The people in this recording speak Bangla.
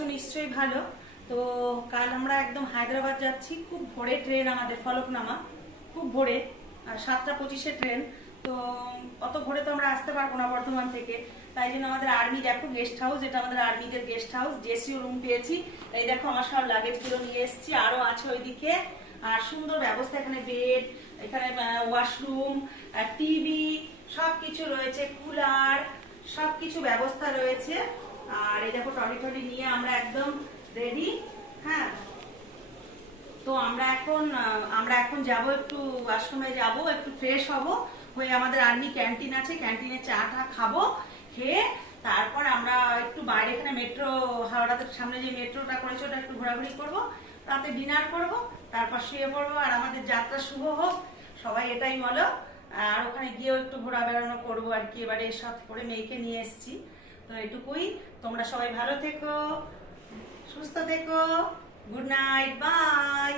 আছো নিশ্চয়ই ভালো। তো কাল আমরা একদম হায়দ্রাবাদ যাচ্ছি, খুব ভোরে ট্রেন আমাদের, ফলকনামা, খুব ভোরে, আর 7:25-এ ট্রেন। তো অত ভোরে তো আমরা আসতে পারবো না বর্ধমান থেকে। তাই জন্য আমাদের আর্মি, দেখো গেস্ট হাউস, এটা আমাদের আর্মিদের গেস্ট হাউস, জেসিও রুম পেয়েছি। এই দেখো আমার সব লাগেজগুলো নিয়ে এসেছি, আরো আছে ওইদিকে। আর সুন্দর ব্যবস্থা, এখানে বেড, এখানে ওয়াশরুম, টিভি, সবকিছু রয়েছে, কুলার, সবকিছু ব্যবস্থা রয়েছে। আর এই দেখো টলি টলি নিয়ে আমরা একদম রেডি। হ্যাঁ, তো আমরা এখন যাব, একটু ওয়াশরুমে যাব, একটু ফ্রেশ হব, হয়ে আমাদের আর্মি ক্যান্টিন আছে, ক্যান্টিনে চা টা খাবো, খেয়ে তারপর আমরা একটু বাইরে, এখানে মেট্রো, হাওড়াতে সামনে যে মেট্রোটা করেছে ওটা একটু ঘোরাঘুরি করব, রাতে ডিনার করব, তারপর শুয়ে পড়বো। আর আমাদের যাত্রা শুভ হোক, সবাই এটাই বলো। আর ওখানে গিয়েও একটু ঘোরা বেড়ানো করবো আর কি। এবারে এসব করে মেয়েকে নিয়ে এসেছি, তো এটুকুই। তোমরা সবাই ভালো থেকো, সুস্থ থেকো। Good night, by.